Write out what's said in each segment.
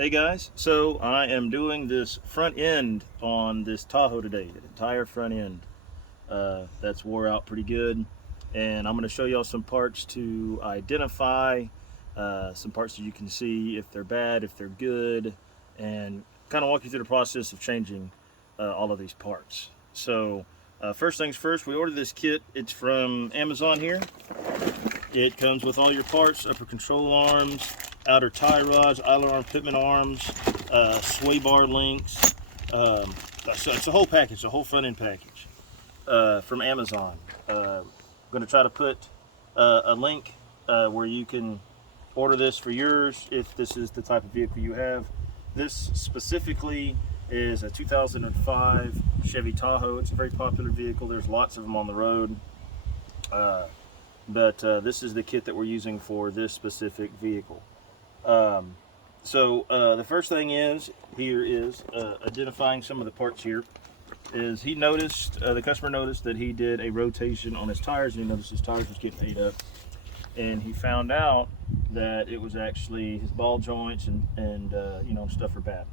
Hey guys, so I am doing this front end on this Tahoe today, the entire front end. That's wore out pretty good, and I'm going to show y'all some parts to identify, some parts that you can see if they're bad, if they're good, and kind of walk you through the process of changing all of these parts. So first things first, we ordered this kit. It's from Amazon here. It comes with all your parts, upper control arms, outer tie rods, idler arm, pitman arms, sway bar links. So it's a whole package, a whole front end package from Amazon. I'm going to try to put a link where you can order this for yours if this is the type of vehicle you have. This specifically is a 2005 Chevy Tahoe. It's a very popular vehicle. There's lots of them on the road. But this is the kit that we're using for this specific vehicle. The first thing is identifying some of the parts here. Is he noticed, the customer noticed that he did a rotation on his tires, and he noticed his tires was getting ate up, and he found out that it was actually his ball joints and stuff are bad.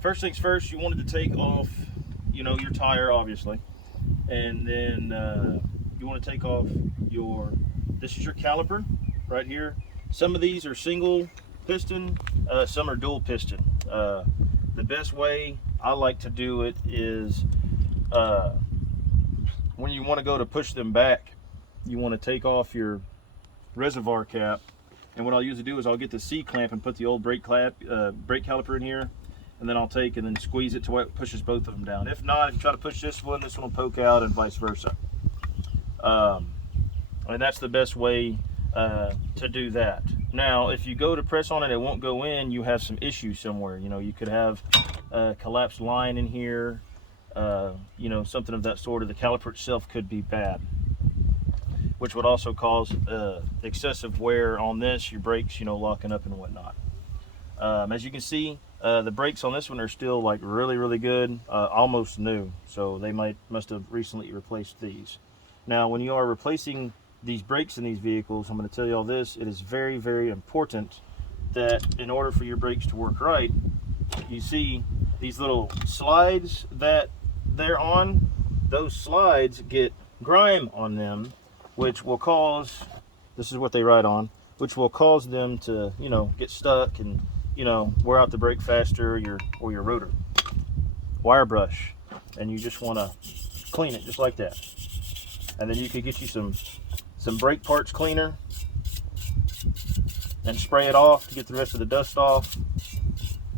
First things first, you wanted to take off your tire, obviously, and then you want to take off this is your caliper right here. Some of these are single piston, some are dual piston. The best way I like to do it is when you want to go to push them back, you want to take off your reservoir cap, and what I'll usually do is I'll get the C clamp and put the old brake caliper in here, and then I'll take and then squeeze it to where it pushes both of them down. If not, if you try to push this one will poke out, and vice versa. And that's the best way to do that. Now, if you go to press on it, it won't go in. You have some issues somewhere. You could have a collapsed line in here. Something of that sort. Or the caliper itself could be bad, which would also cause excessive wear on this. Your brakes, locking up and whatnot. As you can see, the brakes on this one are still like really, really good, almost new. So they must have recently replaced these. Now, when you are replacing these brakes in these vehicles, I'm going to tell you all this. It is very, very important that in order for your brakes to work right, you see these little slides that they're on. Those slides get grime on them, which will cause, this is what they ride on, which will cause them to, get stuck and, wear out the brake faster, or your rotor. Wire brush, and you just want to clean it just like that. And then you could get you some brake parts cleaner and spray it off to get the rest of the dust off.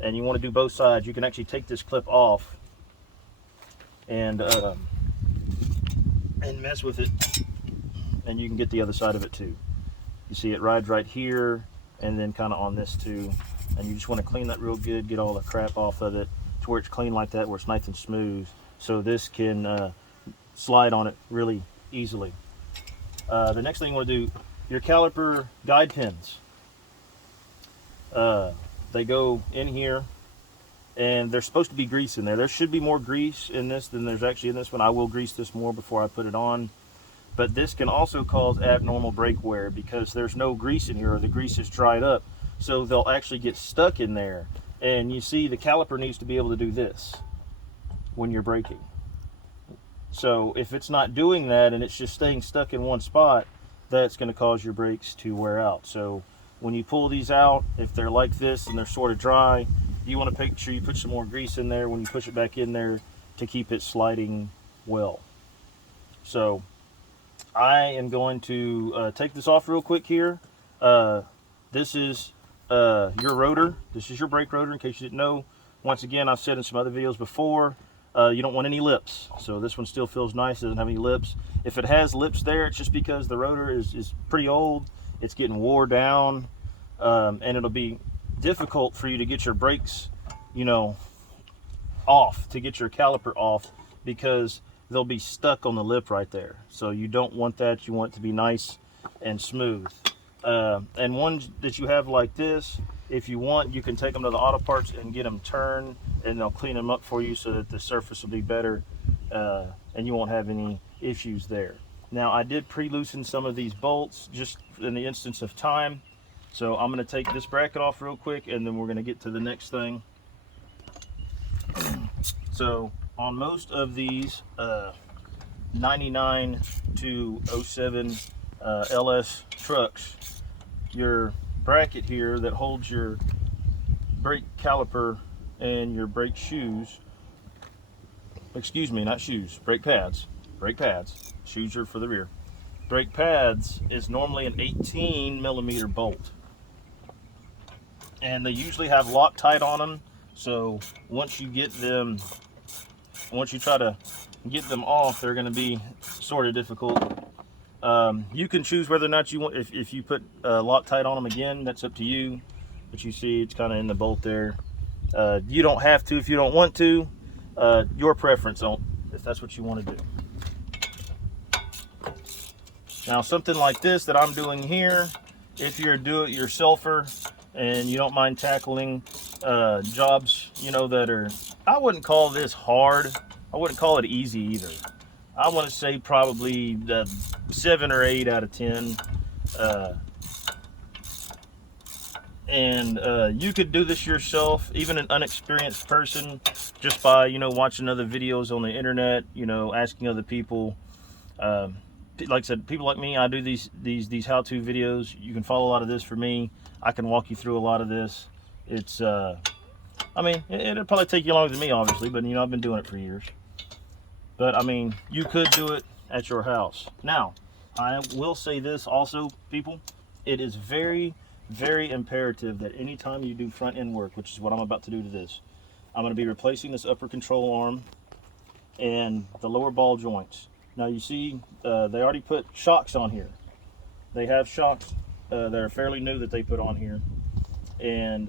And you want to do both sides. You can actually take this clip off and mess with it, and you can get the other side of it too. You see it rides right here, and then kind of on this too. And you just want to clean that real good, get all the crap off of it to where it's clean like that, where it's nice and smooth, so this can slide on it really easily. The next thing you want to do, your caliper guide pins. They go in here, and there's supposed to be grease in there. There should be more grease in this than there's actually in this one. I will grease this more before I put it on. But this can also cause abnormal brake wear because there's no grease in here, or the grease is dried up. So they'll actually get stuck in there. And you see the caliper needs to be able to do this when you're braking. So if it's not doing that and it's just staying stuck in one spot, that's going to cause your brakes to wear out. So when you pull these out, if they're like this and they're sort of dry, you want to make sure you put some more grease in there when you push it back in there to keep it sliding well. So I am going to take this off real quick here. This is your rotor. This is your brake rotor, in case you didn't know. Once again, I've said in some other videos before, you don't want any lips. So this one still feels nice, doesn't have any lips. If it has lips there, it's just because the rotor is pretty old. It's getting wore down, and it'll be difficult for you to get your brakes, off, to get your caliper off, because they'll be stuck on the lip right there. So you don't want that. You want it to be nice and smooth. And ones that you have like this, if you want, you can take them to the auto parts and get them turned, and they'll clean them up for you so that the surface will be better, and you won't have any issues there. Now, I did pre-loosen some of these bolts just in the instance of time, So I'm going to take this bracket off real quick, and then we're going to get to the next thing. So on most of these 99 to 07 LS trucks, your bracket here that holds your brake caliper and your brake shoes, excuse me, not shoes, brake pads, shoes are for the rear. Brake pads is normally an 18 millimeter bolt, and they usually have Loctite on them. So once you try to get them off, they're going to be sort of difficult. You can choose whether or not you want, if you put Loctite on them again, that's up to you. But you see it's kind of in the bolt there. You don't have to if you don't want to. Your preference on if that's what you want to do. Now something like this that I'm doing here, if you're a do-it-yourselfer and you don't mind tackling jobs, you know, that are, I wouldn't call this hard. I wouldn't call it easy either. I want to say probably 7 or 8 out of 10. You could do this yourself, even an unexperienced person, just by, you know, watching other videos on the internet, you know, asking other people. Like I said, people like me, I do these how-to videos. You can follow a lot of this for me. I can walk you through a lot of this. It's I mean, it'll probably take you longer than me, obviously, but you know, I've been doing it for years. But I mean, you could do it at your house. Now, I will say this also, people, it is very, very imperative that anytime you do front end work, which is what I'm about to do to this, I'm going to be replacing this upper control arm and the lower ball joints. Now you see, they already put shocks on here. They have shocks that are fairly new that they put on here. And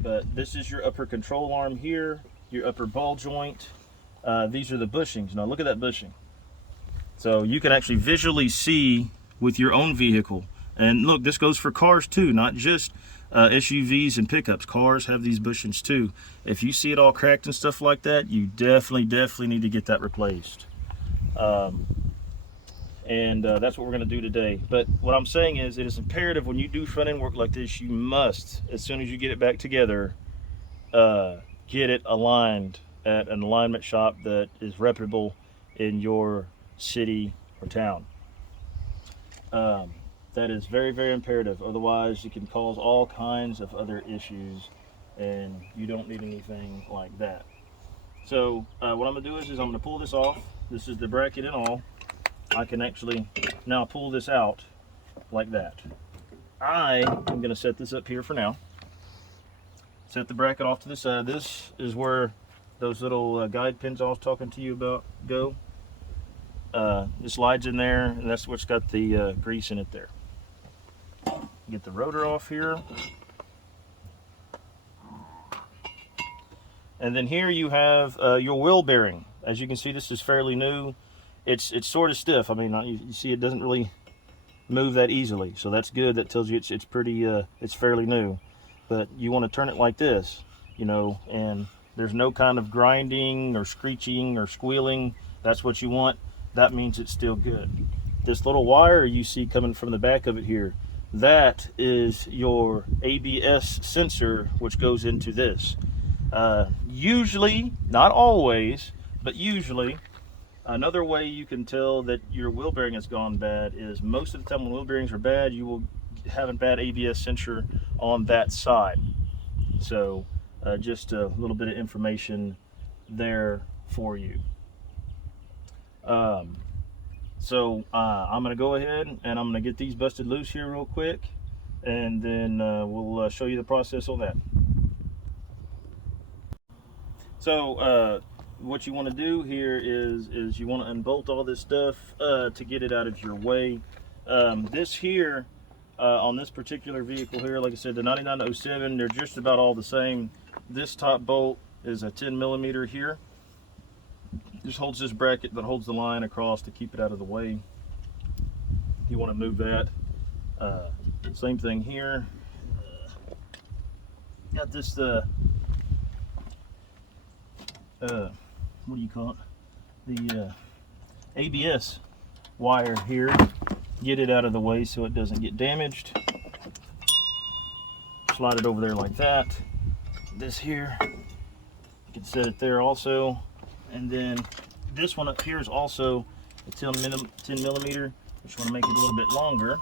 but this is your upper control arm here, your upper ball joint. These are the bushings. Now look at that bushing. So you can actually visually see with your own vehicle. And look, this goes for cars too, not just SUVs and pickups. Cars have these bushings too. If you see it all cracked and stuff like that, you definitely need to get that replaced. That's what we're going to do today. But what I'm saying is, it is imperative when you do front end work like this, you must, as soon as you get it back together, get it aligned at an alignment shop that is reputable in your city or town. That is very, very imperative. Otherwise, it can cause all kinds of other issues, and you don't need anything like that. So what I'm going to do is I'm going to pull this off. This is the bracket and all. I can actually now pull this out like that. I am going to set this up here for now. Set the bracket off to the side. This is where those little guide pins I was talking to you about go. It slides in there, and that's what's got the grease in it there. Get the rotor off here. And then here you have your wheel bearing. As you can see, this is fairly new. It's sort of stiff. I mean, you see it doesn't really move that easily, so that's good. That tells you it's pretty it's fairly new. But you want to turn it like this, you know, and there's no kind of grinding or screeching or squealing. That's what you want. That means it's still good. This little wire you see coming from the back of it here, that is your ABS sensor, which goes into this. Usually, not always, but usually, another way you can tell that your wheel bearing has gone bad is most of the time when wheel bearings are bad, you will have a bad ABS sensor on that side. So just a little bit of information there for you. I'm going to go ahead and I'm going to get these busted loose here real quick, and then we'll show you the process on that. So what you want to do here is you want to unbolt all this stuff to get it out of your way. This here on this particular vehicle here, like I said, the 99 to 07, they're just about all the same. This top bolt is a 10 millimeter here. Just holds this bracket but holds the line across to keep it out of the way. You want to move that. Same thing here. Got this what do you call it? The ABS wire here. Get it out of the way so it doesn't get damaged. slide it over there like that. This here, you can set it there also. And then this one up here is also a 10 millimeter. Just want to make it a little bit longer.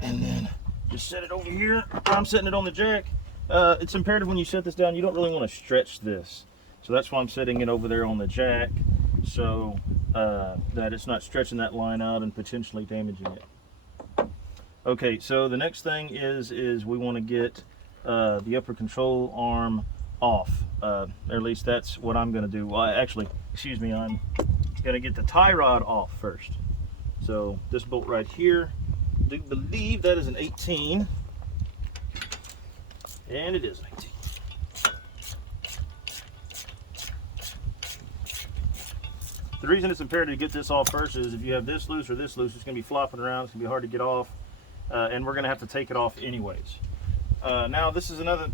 And then just set it over here. I'm setting it on the jack. It's imperative when you set this down, you don't really want to stretch this. So that's why I'm setting it over there on the jack, so that it's not stretching that line out and potentially damaging it. Okay, so the next thing is we want to get the upper control arm off. Or at least that's what I'm going to do. Well, actually, excuse me, I'm going to get the tie rod off first. So this bolt right here, I do believe that is an 18. And it is an 18. The reason it's imperative to get this off first is if you have this loose or this loose, it's going to be flopping around. It's going to be hard to get off, and we're going to have to take it off anyways. Now, this is another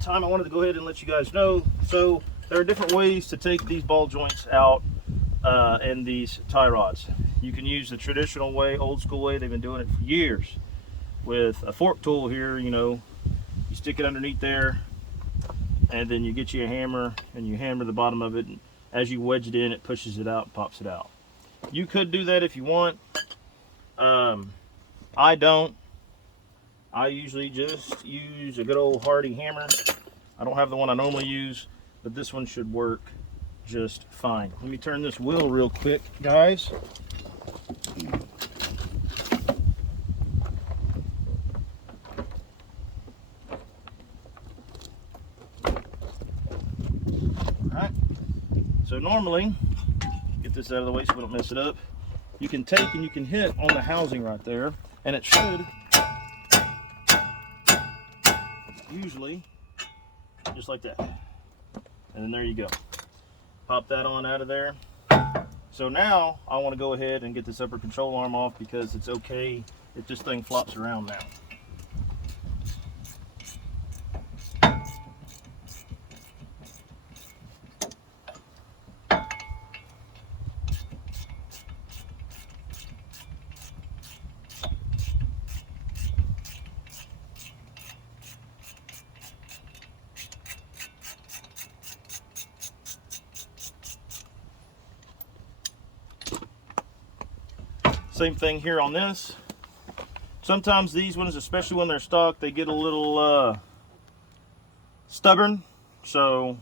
time I wanted to go ahead and let you guys know. So there are different ways to take these ball joints out and these tie rods. You can use the traditional way, old school way. They've been doing it for years with a fork tool here. You know, you stick it underneath there, and then you get you a hammer and you hammer the bottom of it. And as you wedge it in, it pushes it out and pops it out. You could do that if you want. I don't. I usually just use a good old Hardy hammer. I don't have the one I normally use, but this one should work just fine. Let me turn this wheel real quick, guys. Alright, so normally, get this out of the way so we don't mess it up. You can take and you can hit on the housing right there, and it should usually just like that. And then there you go. Pop that on out of there. So now I want to go ahead and get this upper control arm off because it's okay if this thing flops around now. Same thing here on this. Sometimes these ones, especially when they're stock, they get a little stubborn. So,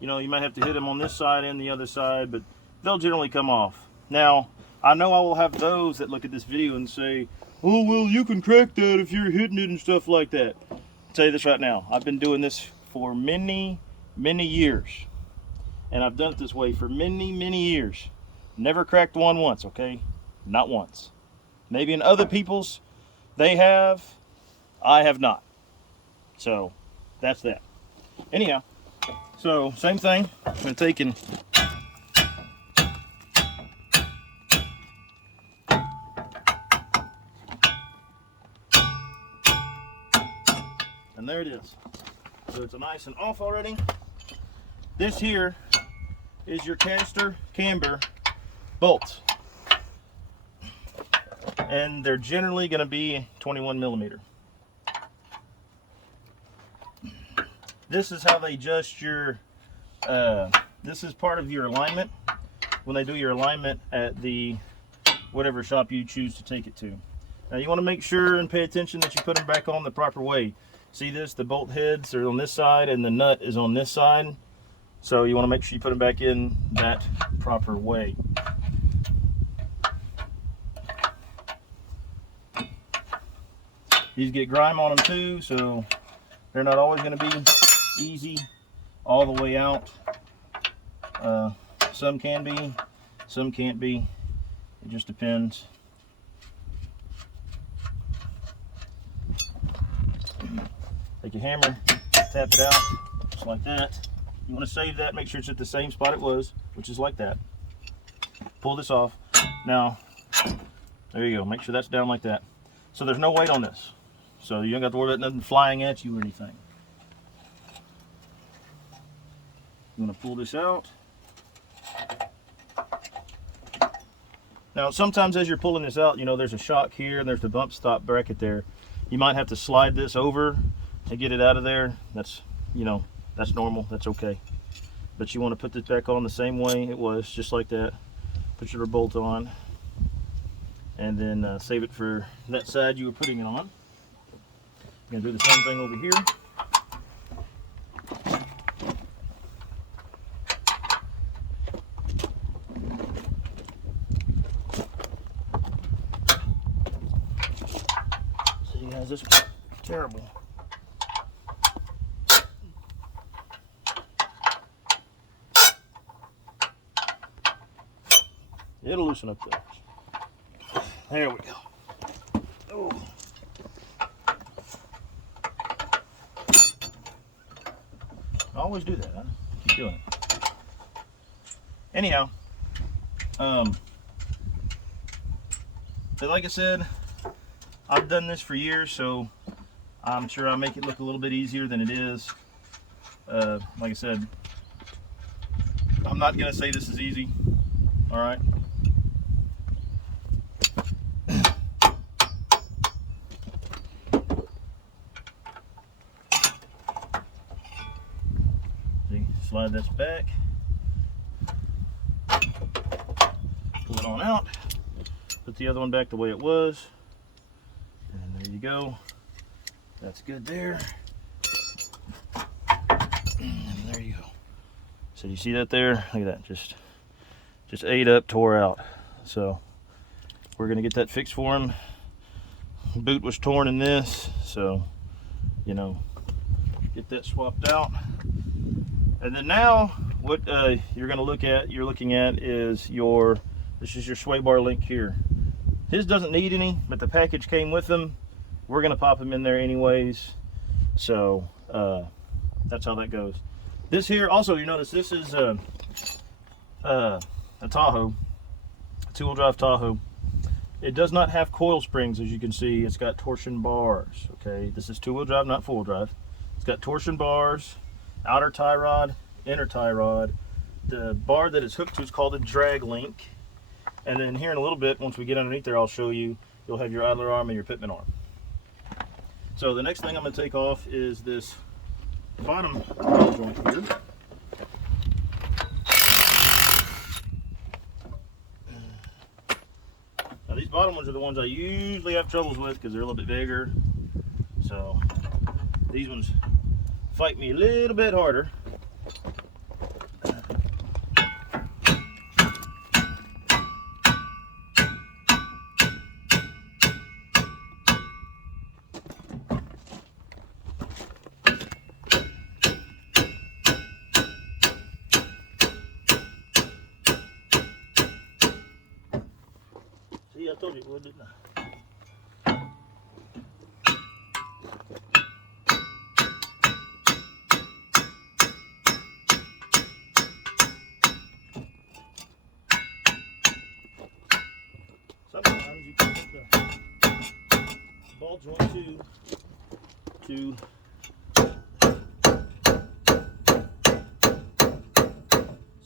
you know, you might have to hit them on this side and the other side, but they'll generally come off. Now, I know I will have those that look at this video and say, oh, well, you can crack that if you're hitting it and stuff like that. I'll tell you this right now. I've been doing this for many, many years. And I've done it this way for many, many years. Never cracked one once, okay? Not once. Maybe in other people's, they have. I have not. So, that's that. Anyhow, so same thing. I'm going to take and there it is. So it's a nice and off already. This here is your caster camber bolts. And they're generally going to be 21 millimeter. This is how they adjust your, this is part of your alignment when they do your alignment at the whatever shop you choose to take it to. Now you want to make sure and pay attention that you put them back on the proper way. See this, the bolt heads are on this side and the nut is on this side. So you want to make sure you put them back in that proper way. These get grime on them too, so they're not always going to be easy all the way out. Some can be, some can't be. It just depends. Take a hammer, tap it out, just like that. You want to save that, make sure it's at the same spot it was, which is like that. Pull this off. Now, there you go. Make sure that's down like that. So there's no weight on this. So you don't have to worry about nothing flying at you or anything. I'm going to pull this out. Now, sometimes as you're pulling this out, you know, there's a shock here and there's the bump stop bracket there. You might have to slide this over to get it out of there. That's, you know, that's normal, that's okay. But you want to put this back on the same way it was, just like that. Put your bolt on, and then save it for that side you were putting it on. You're gonna do the same thing over here. See, guys, this one's terrible. It'll loosen up there. There we go. Oh. I always do that, huh? Keep doing it. Anyhow, but like I said, I've done this for years, so I'm sure I'll make it look a little bit easier than it is. Like I said, I'm not gonna say this is easy. All right. Slide this back, pull it on out, put the other one back the way it was, and there you go. That's good there. And there you go. So you see that there? Look at that, just ate up, tore out. So we're gonna get that fixed for him. Boot was torn in this, so you know, get that swapped out. And then now, what you're looking at is this is your sway bar link here. His doesn't need any, but the package came with them. We're gonna pop them in there anyways. So that's how that goes. This here, also you notice this is a Tahoe, a 2-wheel drive Tahoe. It does not have coil springs, as you can see. It's got torsion bars, okay? This is 2-wheel drive, not 4-wheel drive. It's got torsion bars, outer tie rod, inner tie rod. The bar that it's hooked to is called a drag link. And then here in a little bit, once we get underneath there, I'll show you, you'll have your idler arm and your pitman arm. So the next thing I'm going to take off is this bottom ball joint here. Now these bottom ones are the ones I usually have troubles with because they're a little bit bigger. So these ones fight me a little bit harder. See, I told you it would, didn't I? Sometimes you can put the ball joint to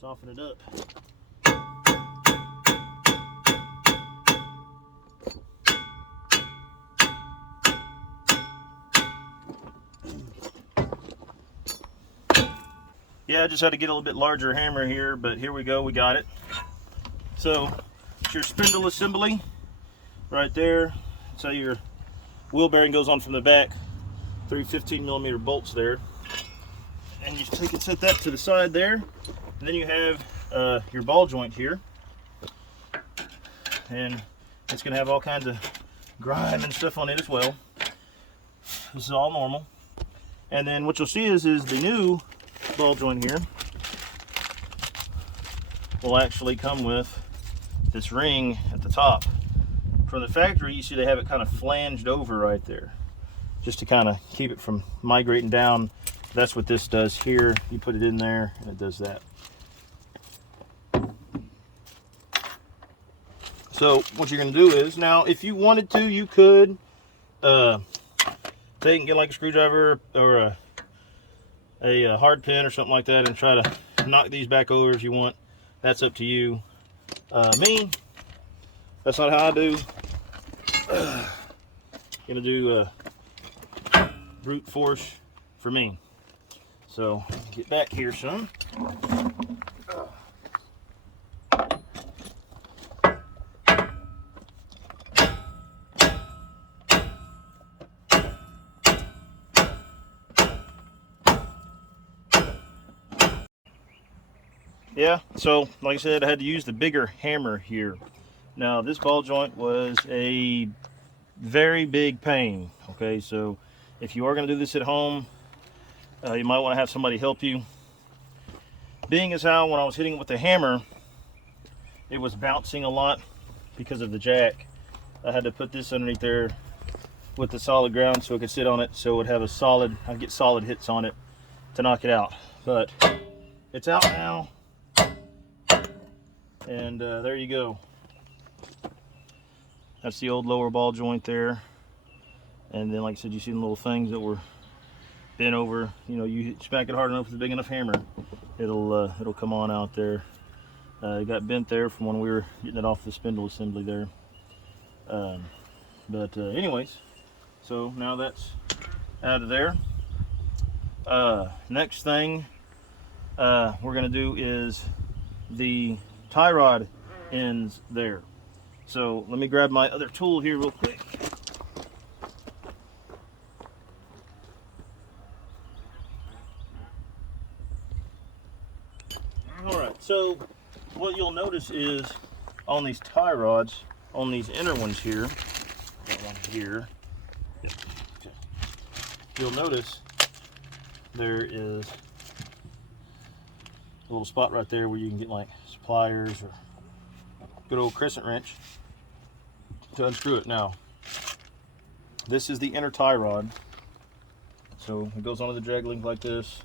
soften it up. Yeah, I just had to get a little bit larger hammer here, but here we go, we got it. So it's your spindle assembly right there. So your wheel bearing goes on from the back, 3 15mm bolts there. And you take and set that to the side there. And then you have your ball joint here. And it's gonna have all kinds of grime and stuff on it as well. This is all normal. And then what you'll see is the new ball joint here will actually come with this ring at the top. From the factory, you see they have it kind of flanged over right there, just to kind of keep it from migrating down. That's what this does here. You put it in there and it does that. So what you're going to do is, now if you wanted to, you could take and get like a screwdriver or a hard pin or something like that and try to knock these back over if you want. That's up to you. Me, That's not how I do. Gonna do brute force for me. So get back here, son. Yeah, so like I said, I had to use the bigger hammer here. Now this ball joint was a very big pain. Okay, so if you are going to do this at home, you might want to have somebody help you. Being as how when I was hitting it with the hammer, it was bouncing a lot because of the jack. I had to put this underneath there with the solid ground so it could sit on it, so it would have a solid, I'd get solid hits on it to knock it out. But it's out now, and there you go. That's the old lower ball joint there. And then, like I said, you see the little things that were bent over. You know, you smack it hard enough with a big enough hammer, it'll come on out there. It got bent there from when we were getting it off the spindle assembly there. Anyways, so now that's out of there. Next thing we're gonna do is the tie rod ends there. So let me grab my other tool here real quick. Alright, so what you'll notice is on these tie rods, on these inner ones here, that one here, yep, okay. You'll notice there is a little spot right there where you can get like pliers or good old crescent wrench to unscrew it. Now, this is the inner tie rod, so it goes onto the drag link like this,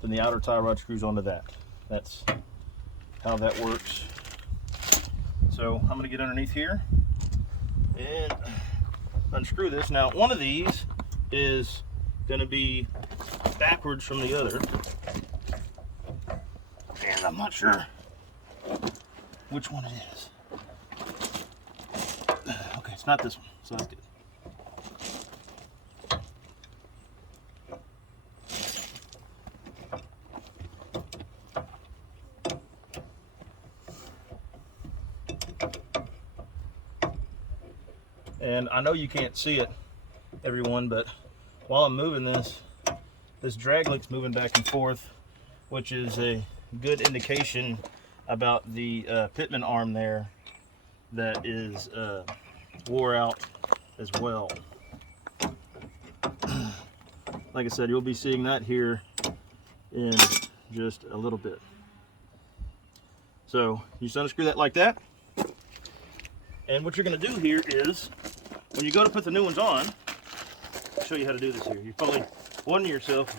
then the outer tie rod screws onto that. That's how that works. So I'm going to get underneath here and unscrew this. Now, one of these is going to be backwards from the other, and I'm not sure which one it is. Okay, it's not this one, so that's good. And I know you can't see it, everyone, but while I'm moving this drag link's moving back and forth, which is a good indication about the pitman arm there that is wore out as well. Like I said, you'll be seeing that here in just a little bit. So you just unscrew that like that. And what you're going to do here is, when you go to put the new ones on, I'll show you how to do this here. You're probably wondering to yourself,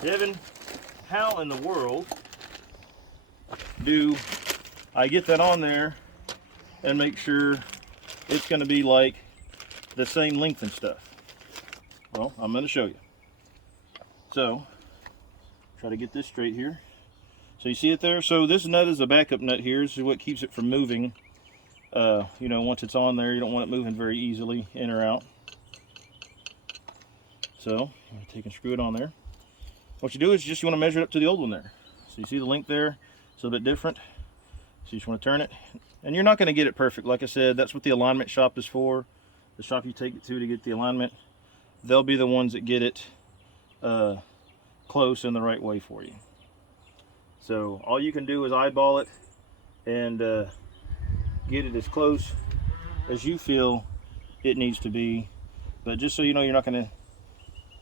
Devin, how in the world do I get that on there and make sure it's going to be like the same length and stuff? Well, I'm going to show you. So, try to get this straight here. So you see it there? So this nut is a backup nut here. This is what keeps it from moving. You know, once it's on there, you don't want it moving very easily in or out. So I'm going to take and screw it on there. What you do is you want to measure it up to the old one there. So you see the length there, it's a little bit different. So you just want to turn it, and you're not going to get it perfect. Like I said, that's what the alignment shop is for. The shop you take it to get the alignment, they'll be the ones that get it close in the right way for you. So all you can do is eyeball it and get it as close as you feel it needs to be. But just so you know, you're not going to,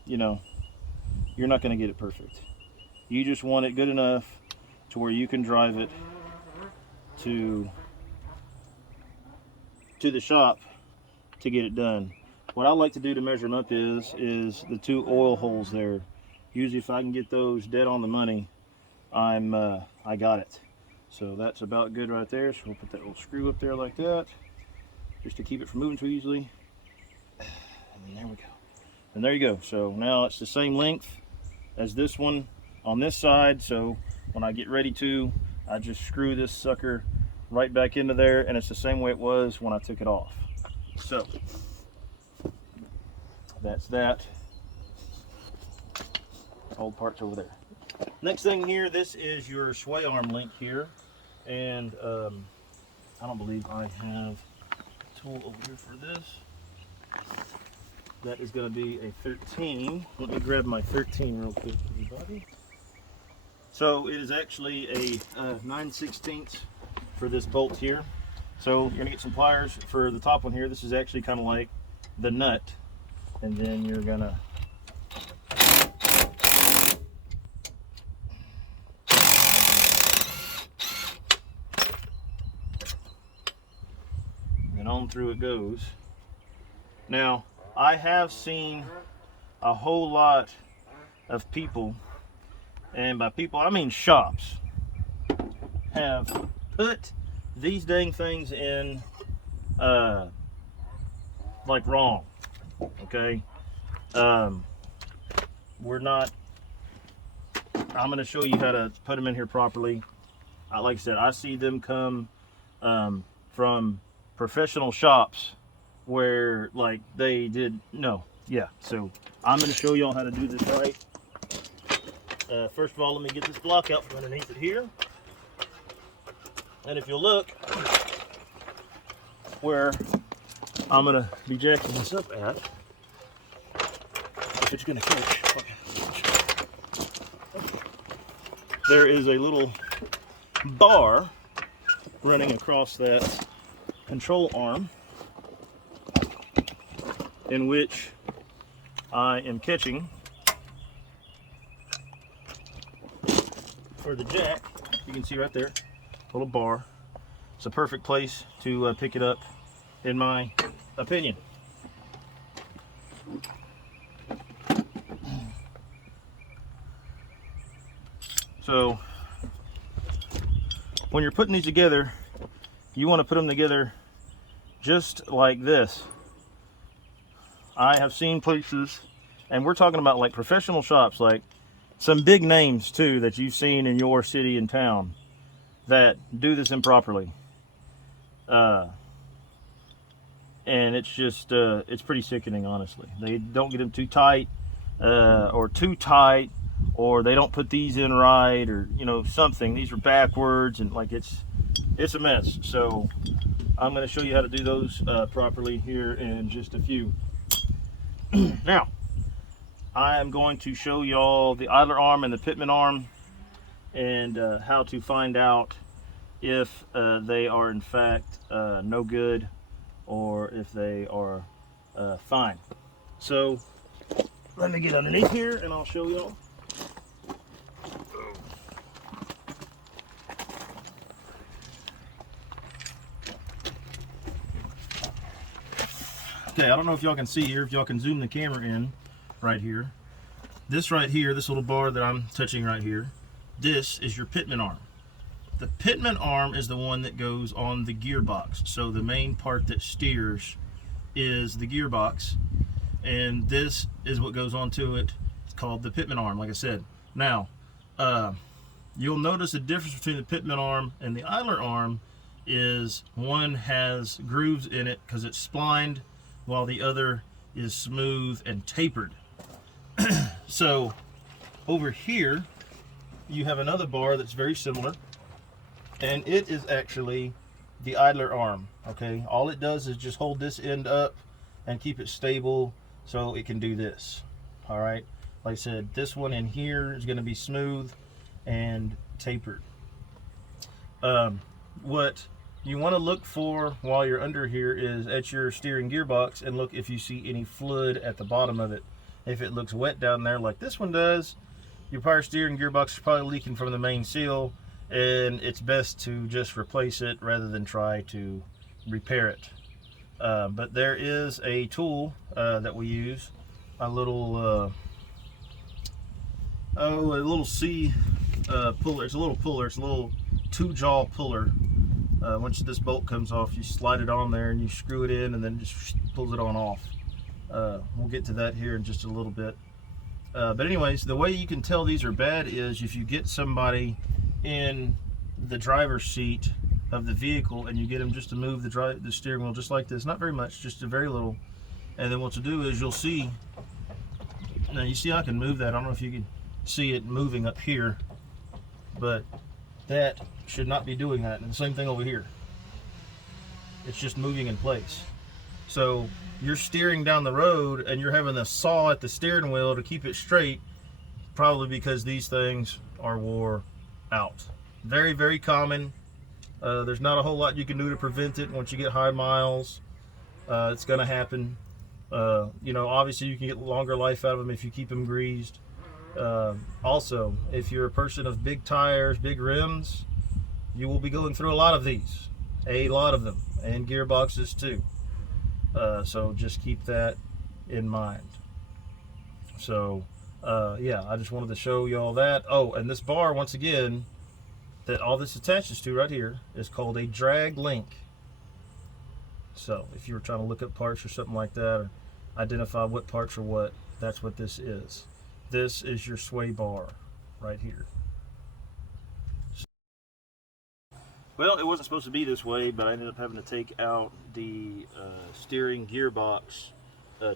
you're not going to get it perfect. You just want it good enough to where you can drive it to the shop to get it done. What I like to do to measure them up is the two oil holes there. Usually if I can get those dead on the money, I got it. So that's about good right there. So we'll put that little screw up there like that, just to keep it from moving too easily. And there we go. And there you go. So now it's the same length as this one on this side. So when I get ready to, I just screw this sucker right back into there, and it's the same way it was when I took it off. So that's that. Old parts over there. Next thing here, this is your sway arm link here, and I don't believe I have a tool over here for this. That is going to be a 13. Let me grab my 13 real quick, everybody. So it is actually a 9/16 for this bolt here. So you're going to get some pliers for the top one here. This is actually kind of like the nut, and then you're going to and on through it goes. Now, I have seen a whole lot of people, and by people I mean shops, have put these dang things in like wrong. Okay, we're not. I'm going to show you how to put them in here properly. Like I said, I see them come from professional shops where like they did so I'm going to show y'all how to do this right. First of all, let me get this block out from underneath it here, and if you'll look where I'm going to be jacking this up at, if it's going to catch, there is a little bar running across that control arm, in which I am catching for the jack. You can see right there, little bar. It's a perfect place to pick it up, in my opinion. So when you're putting these together, you want to put them together just like this. I have seen places, and we're talking about like professional shops, like some big names too that you've seen in your city and town, that do this improperly. And it's just, it's pretty sickening, honestly. They don't get them too tight, or too tight, or they don't put these in right, or something. These are backwards, and like it's a mess. So I'm going to show you how to do those properly here in just a few. Now, I am going to show y'all the idler arm and the pitman arm, and how to find out if they are in fact no good, or if they are fine. So let me get underneath here and I'll show y'all. Okay, I don't know if y'all can see here, if y'all can zoom the camera in right here. This right here, this little bar that I'm touching right here, this is your pitman arm. The pitman arm is the one that goes on the gearbox. So the main part that steers is the gearbox, and this is what goes onto it. It's called the pitman arm, like I said. Now, you'll notice the difference between the pitman arm and the idler arm is one has grooves in it because it's splined, while the other is smooth and tapered. So over here you have another bar that's very similar, and it is actually the idler arm. Okay, all it does is just hold this end up and keep it stable so it can do this. All right, like I said, this one in here is going to be smooth and tapered. What you want to look for while you're under here is at your steering gearbox, and look if you see any fluid at the bottom of it. If it looks wet down there like this one does, your power steering gearbox is probably leaking from the main seal, and it's best to just replace it rather than try to repair it. But there is a tool that we use, a little C puller. It's a little puller. It's a little 2-jaw puller. Once this bolt comes off, you slide it on there and you screw it in, and then just pulls it on off. We'll get to that here in just a little bit. But anyways, the way you can tell these are bad is if you get somebody in the driver's seat of the vehicle, and you get them just to move the steering wheel just like this, not very much, just a very little. And then what you'll do is you'll see, now you see I can move that. I don't know if you can see it moving up here, but that should not be doing that. And the same thing over here. It's just moving in place. So you're steering down the road and you're having to saw at the steering wheel to keep it straight, probably because these things are wore out. Very, very common. There's not a whole lot you can do to prevent it. Once you get high miles, it's going to happen. You know, obviously you can get longer life out of them if you keep them greased. Also, if you're a person of big tires, big rims, you will be going through a lot of these, and gearboxes too. So just keep that in mind. So yeah, I just wanted to show you all that. Oh, and this bar, once again, that all this attaches to right here is called a drag link. So if you were trying to look up parts or something like that, or identify what parts are what, that's what this is. This is your sway bar right here. Well, it wasn't supposed to be this way, but I ended up having to take out the steering gearbox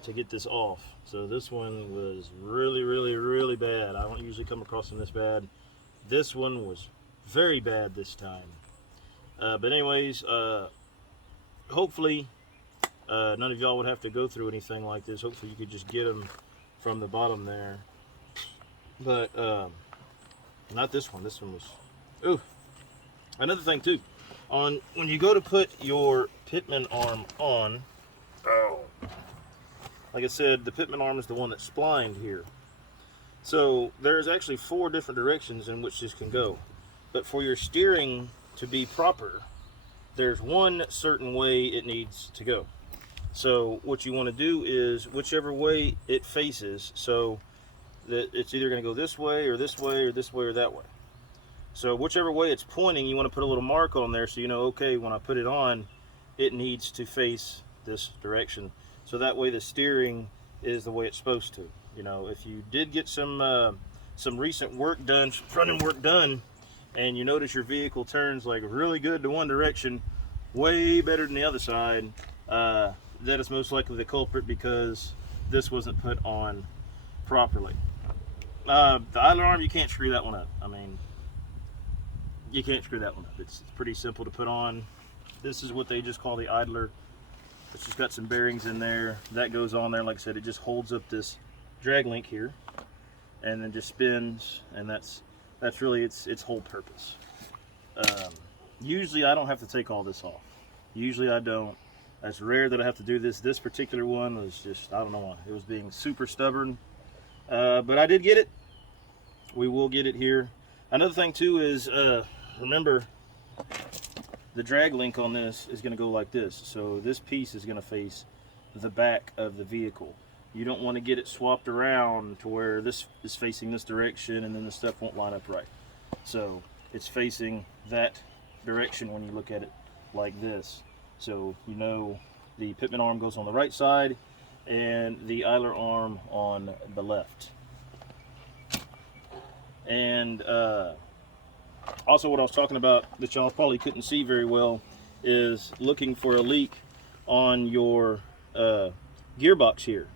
to get this off. So this one was really, really, really bad. I don't usually come across them this bad. This one was very bad this time. But anyways, hopefully none of y'all would have to go through anything like this. Hopefully you could just get them from the bottom there. But not this one. This one was, ooh. Another thing too, when you go to put your pitman arm on, like I said, the pitman arm is the one that's splined here. So there's actually 4 different directions in which this can go. But for your steering to be proper, there's one certain way it needs to go. So what you want to do is whichever way it faces, so that it's either going to go this way or this way or this way or that way. So whichever way it's pointing, you want to put a little mark on there so you know, okay, when I put it on, it needs to face this direction. So that way the steering is the way it's supposed to. You know, if you did get some recent work done, front end work done, and you notice your vehicle turns like really good to one direction, way better than the other side, that is most likely the culprit, because this wasn't put on properly. The idler arm, you can't screw that one up. I mean, you can't screw that one up. It's pretty simple to put on. This is what they just call the idler. It's just got some bearings in there. That goes on there. Like I said, it just holds up this drag link here and then just spins, and that's really its whole purpose. Usually I don't have to take all this off. Usually I don't. It's rare that I have to do this. This particular one was just, I don't know why. It was being super stubborn. But I did get it. We will get it here. Another thing too is, remember, the drag link on this is going to go like this. So this piece is going to face the back of the vehicle. You don't want to get it swapped around to where this is facing this direction and then the stuff won't line up right. So it's facing that direction when you look at it like this. So you know the pitman arm goes on the right side and the idler arm on the left. And also what I was talking about that y'all probably couldn't see very well is looking for a leak on your gearbox here.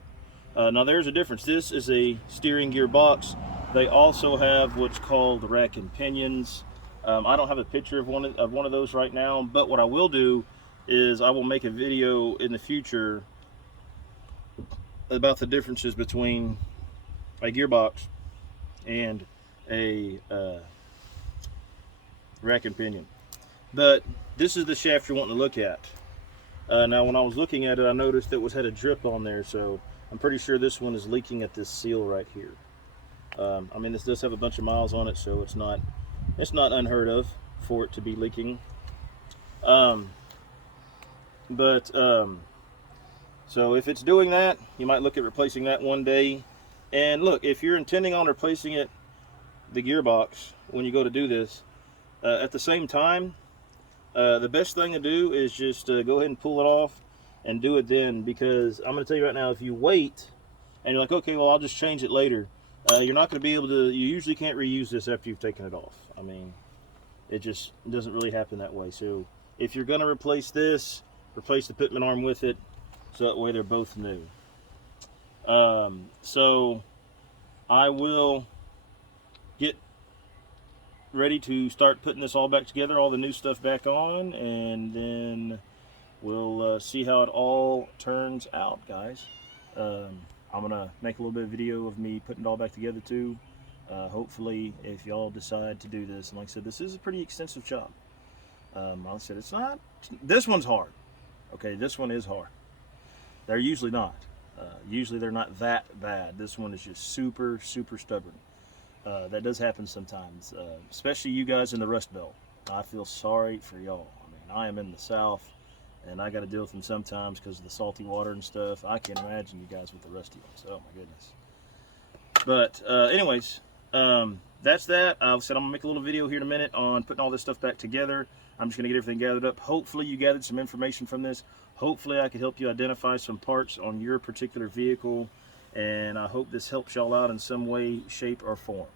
Now there's a difference. This is a steering gearbox. They also have what's called rack and pinions. I don't have a picture of one of those right now, but what I will do is I will make a video in the future about the differences between a gearbox and a rack and pinion. But this is the shaft you're wanting to look at. Now when I was looking at it, I noticed it had a drip on there, so I'm pretty sure this one is leaking at this seal right here. I mean, this does have a bunch of miles on it, so it's not unheard of for it to be leaking. So if it's doing that, you might look at replacing that one day. And look, if you're intending on replacing it, the gearbox, when you go to do this, at the same time, the best thing to do is just go ahead and pull it off and do it then, because I'm going to tell you right now, if you wait and you're like, okay, well, I'll just change it later, you're not going to be able to. You usually can't reuse this after you've taken it off. I mean, It just doesn't really happen that way. So if you're going to replace this, replace the pitman arm with it, so that way they're both new. So I will get ready to start putting this all back together, all the new stuff back on, and then we'll see how it all turns out, guys. I'm gonna make a little bit of video of me putting it all back together too. Hopefully, if y'all decide to do this, and like I said, this is a pretty extensive job. Like I said, it's not. This one's hard. Okay, this one is hard. They're usually not. Usually they're not that bad. This one is just super, super stubborn. That does happen sometimes, especially you guys in the Rust Belt. I feel sorry for y'all. I mean, I am in the South, and I got to deal with them sometimes because of the salty water and stuff. I can't imagine you guys with the rusty ones. Oh my goodness. But anyways, that's that. I said I'm gonna make a little video here in a minute on putting all this stuff back together. I'm just gonna get everything gathered up. Hopefully you gathered some information from this. Hopefully I could help you identify some parts on your particular vehicle, and I hope this helps y'all out in some way, shape, or form.